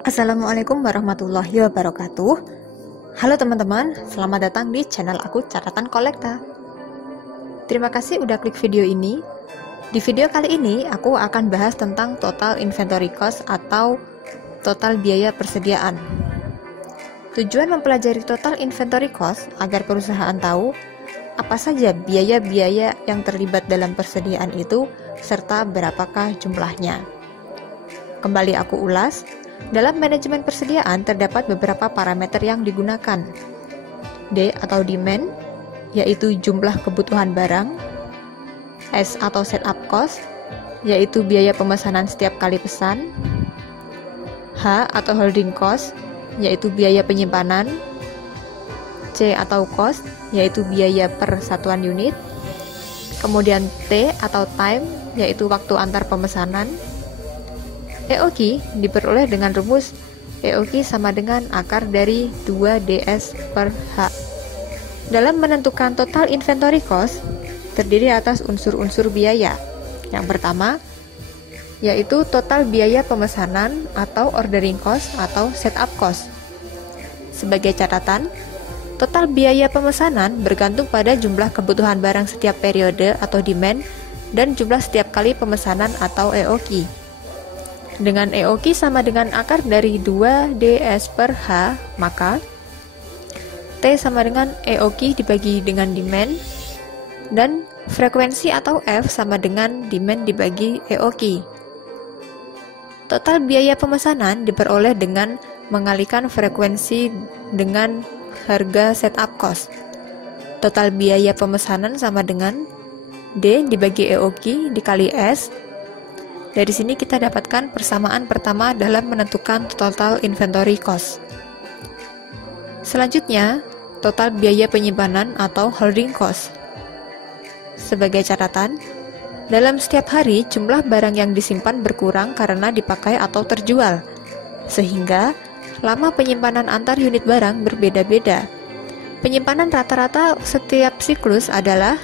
Assalamualaikum warahmatullahi wabarakatuh. Halo teman-teman, selamat datang di channel aku Catatan Kolekta. Terima kasih udah klik video ini. Di video kali ini aku akan bahas tentang total inventory cost atau total biaya persediaan. Tujuan mempelajari total inventory cost agar perusahaan tahu apa saja biaya-biaya yang terlibat dalam persediaan itu serta berapakah jumlahnya. Kembali aku ulas. Dalam manajemen persediaan terdapat beberapa parameter yang digunakan. D atau demand, yaitu jumlah kebutuhan barang. S atau setup cost, yaitu biaya pemesanan setiap kali pesan. H atau holding cost, yaitu biaya penyimpanan. C atau cost, yaitu biaya per satuan unit. Kemudian T atau time, yaitu waktu antar pemesanan. EOQ diperoleh dengan rumus EOQ sama dengan akar dari 2DS per H. Dalam menentukan total inventory cost, terdiri atas unsur-unsur biaya. Yang pertama, yaitu total biaya pemesanan atau ordering cost atau setup cost. Sebagai catatan, total biaya pemesanan bergantung pada jumlah kebutuhan barang setiap periode atau demand dan jumlah setiap kali pemesanan atau EOQ. Dengan EOQ sama dengan akar dari 2DS per H, maka T sama dengan EOQ dibagi dengan demand, dan frekuensi atau F sama dengan demand dibagi EOQ. Total biaya pemesanan diperoleh dengan mengalikan frekuensi dengan harga setup cost. Total biaya pemesanan sama dengan D dibagi EOQ dikali S. Dari sini kita dapatkan persamaan pertama dalam menentukan total inventory cost. Selanjutnya, total biaya penyimpanan atau holding cost. Sebagai catatan, dalam setiap hari jumlah barang yang disimpan berkurang karena dipakai atau terjual, sehingga lama penyimpanan antar unit barang berbeda-beda. Penyimpanan rata-rata setiap siklus adalah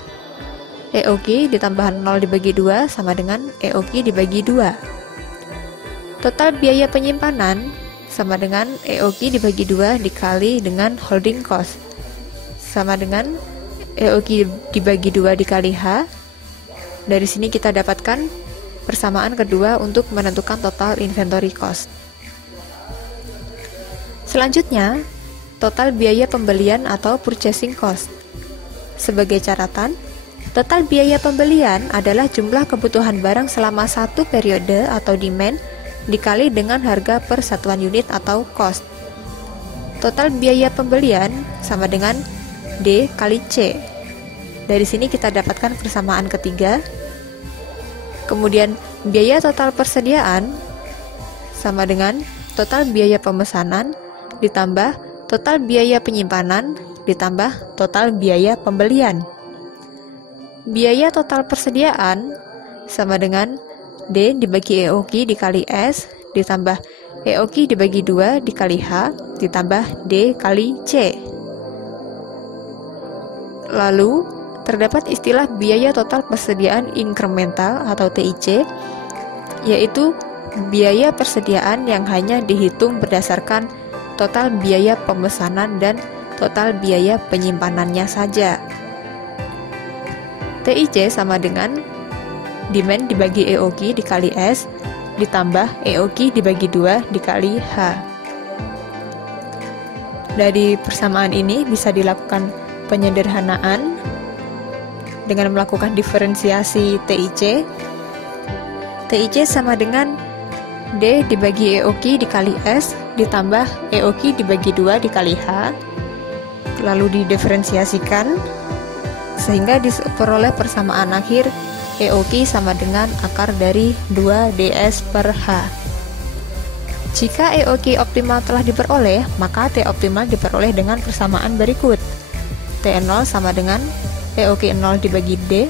EOQ ditambah 0 dibagi 2 sama dengan EOQ dibagi 2. Total biaya penyimpanan sama dengan EOQ dibagi 2 dikali dengan holding cost sama dengan EOQ dibagi 2 dikali H. Dari sini kita dapatkan persamaan kedua untuk menentukan total inventory cost. Selanjutnya, total biaya pembelian atau purchasing cost. Sebagai catatan, total biaya pembelian adalah jumlah kebutuhan barang selama satu periode atau demand dikali dengan harga per satuan unit atau cost. Total biaya pembelian sama dengan D kali C. Dari sini kita dapatkan persamaan ketiga. Kemudian biaya total persediaan sama dengan total biaya pemesanan ditambah total biaya penyimpanan ditambah total biaya pembelian. Biaya total persediaan sama dengan D dibagi EOQ dikali S ditambah EOQ dibagi 2 dikali H ditambah D kali C. Lalu, terdapat istilah biaya total persediaan inkremental atau TIC, yaitu biaya persediaan yang hanya dihitung berdasarkan total biaya pemesanan dan total biaya penyimpanannya saja. TIC sama dengan demand dibagi EOQ dikali S ditambah EOQ dibagi 2 dikali H. Dari persamaan ini bisa dilakukan penyederhanaan dengan melakukan diferensiasi TIC. TIC sama dengan D dibagi EOQ dikali S ditambah EOQ dibagi 2 dikali H, lalu didiferensiasikan sehingga diperoleh persamaan akhir EOQ sama dengan akar dari 2DS per H. Jika EOQ optimal telah diperoleh, maka T optimal diperoleh dengan persamaan berikut. T0 sama dengan EOQ 0 dibagi D.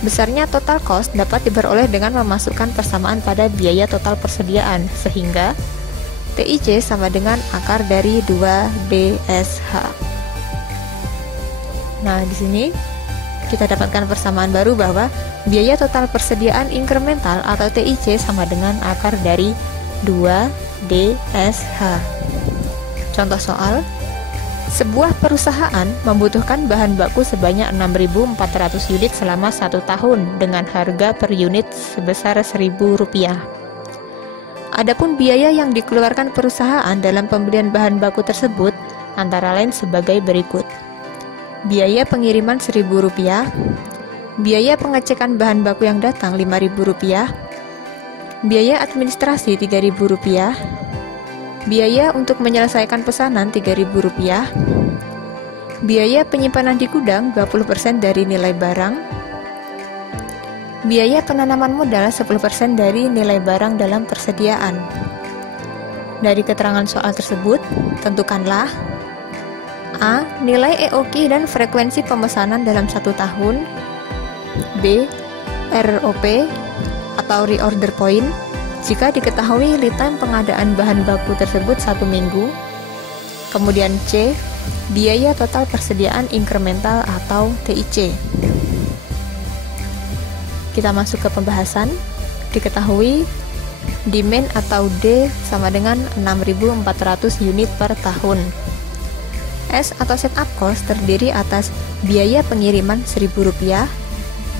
Besarnya total cost dapat diperoleh dengan memasukkan persamaan pada biaya total persediaan, sehingga TIC sama dengan akar dari 2DSH. Nah, di sini kita dapatkan persamaan baru bahwa biaya total persediaan inkremental atau TIC sama dengan akar dari 2 DSH. Contoh soal, sebuah perusahaan membutuhkan bahan baku sebanyak 6.400 unit selama 1 tahun dengan harga per unit sebesar Rp1.000. Adapun biaya yang dikeluarkan perusahaan dalam pembelian bahan baku tersebut antara lain sebagai berikut. Biaya pengiriman Rp1.000, biaya pengecekan bahan baku yang datang Rp5.000, biaya administrasi Rp3.000, biaya untuk menyelesaikan pesanan Rp3.000, biaya penyimpanan di gudang 20% dari nilai barang, biaya penanaman modal 10% dari nilai barang dalam persediaan. Dari keterangan soal tersebut, tentukanlah A. Nilai EOQ dan frekuensi pemesanan dalam 1 tahun, B. ROP atau reorder point jika diketahui lead time pengadaan bahan baku tersebut 1 minggu. Kemudian C. Biaya total persediaan incremental atau TIC. Kita masuk ke pembahasan. Diketahui demand atau D sama dengan 6.400 unit per tahun. S atau setup cost terdiri atas biaya pengiriman Rp1.000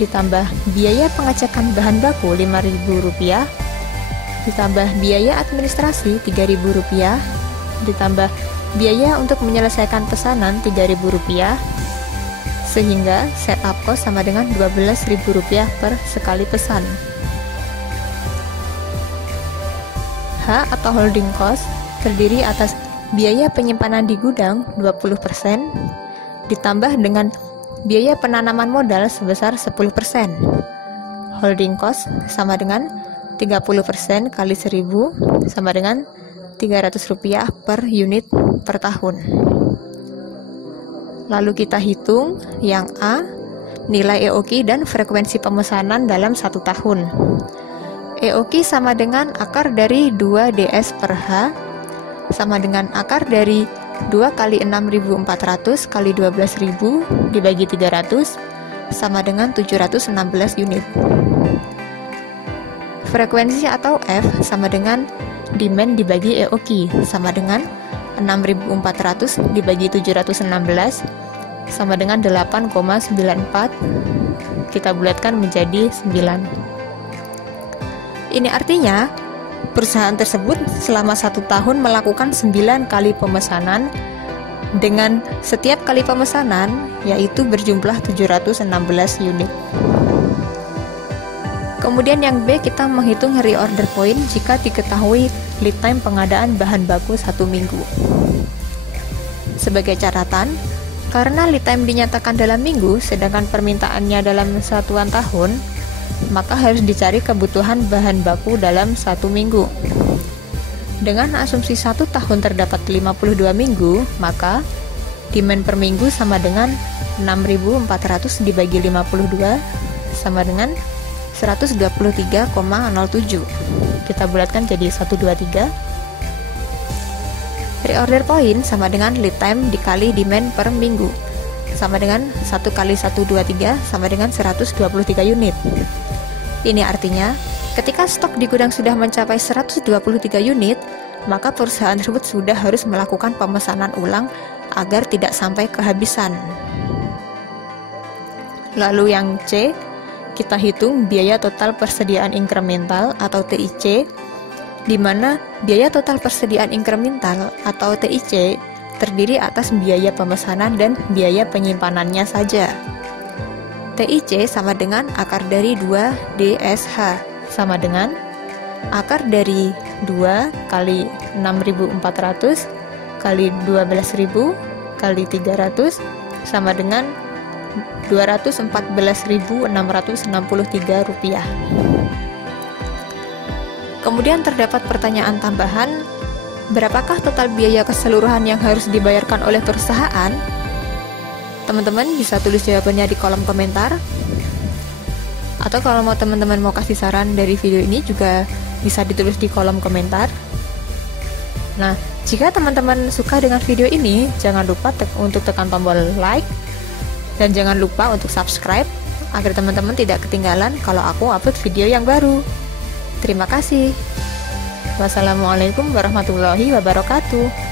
ditambah biaya pengecekan bahan baku Rp5.000 ditambah biaya administrasi Rp3.000 ditambah biaya untuk menyelesaikan pesanan Rp3.000 sehingga setup cost sama dengan Rp12.000 per sekali pesan. H atau holding cost terdiri atas biaya penyimpanan di gudang 20% ditambah dengan biaya penanaman modal sebesar 10%. Holding cost sama dengan 30% kali 1.000 sama dengan Rp300 per unit per tahun. Lalu kita hitung yang A, nilai EOQ dan frekuensi pemesanan dalam 1 tahun. EOQ sama dengan akar dari 2 DS per H sama dengan akar dari 2 kali 6.400 kali 12.000 dibagi 300 sama dengan 716 unit. Frekuensi atau F sama dengan demand dibagi EOQ sama dengan 6.400 dibagi 716 sama dengan 8,94. Kita bulatkan menjadi 9. Ini artinya perusahaan tersebut selama 1 tahun melakukan 9 kali pemesanan dengan setiap kali pemesanan yaitu berjumlah 716 unit. Kemudian yang B, kita menghitung reorder point jika diketahui lead time pengadaan bahan baku 1 minggu. Sebagai catatan, karena lead time dinyatakan dalam minggu sedangkan permintaannya dalam satuan tahun, maka harus dicari kebutuhan bahan baku dalam 1 minggu. Dengan asumsi 1 tahun terdapat 52 minggu, maka demand per minggu sama dengan 6.400 dibagi 52 sama dengan 123,07. Kita bulatkan jadi 123. Reorder point sama dengan lead time dikali demand per minggu sama dengan 1 kali 123 sama dengan 123 unit. Ini artinya, ketika stok di gudang sudah mencapai 123 unit, maka perusahaan tersebut sudah harus melakukan pemesanan ulang agar tidak sampai kehabisan. Lalu yang C, kita hitung biaya total persediaan incremental atau TIC, di mana biaya total persediaan incremental atau TIC terdiri atas biaya pemesanan dan biaya penyimpanannya saja. TIC sama dengan akar dari 2 DSH sama dengan akar dari 2 kali 6.400 kali 12.000 kali 300 sama dengan Rp214.663. Kemudian terdapat pertanyaan tambahan, berapakah total biaya keseluruhan yang harus dibayarkan oleh perusahaan? Teman-teman bisa tulis jawabannya di kolom komentar. Atau kalau teman-teman mau kasih saran dari video ini juga bisa ditulis di kolom komentar. Nah, jika teman-teman suka dengan video ini, jangan lupa untuk tekan tombol like dan jangan lupa untuk subscribe agar teman-teman tidak ketinggalan kalau aku upload video yang baru. Terima kasih. Wassalamualaikum warahmatullahi wabarakatuh.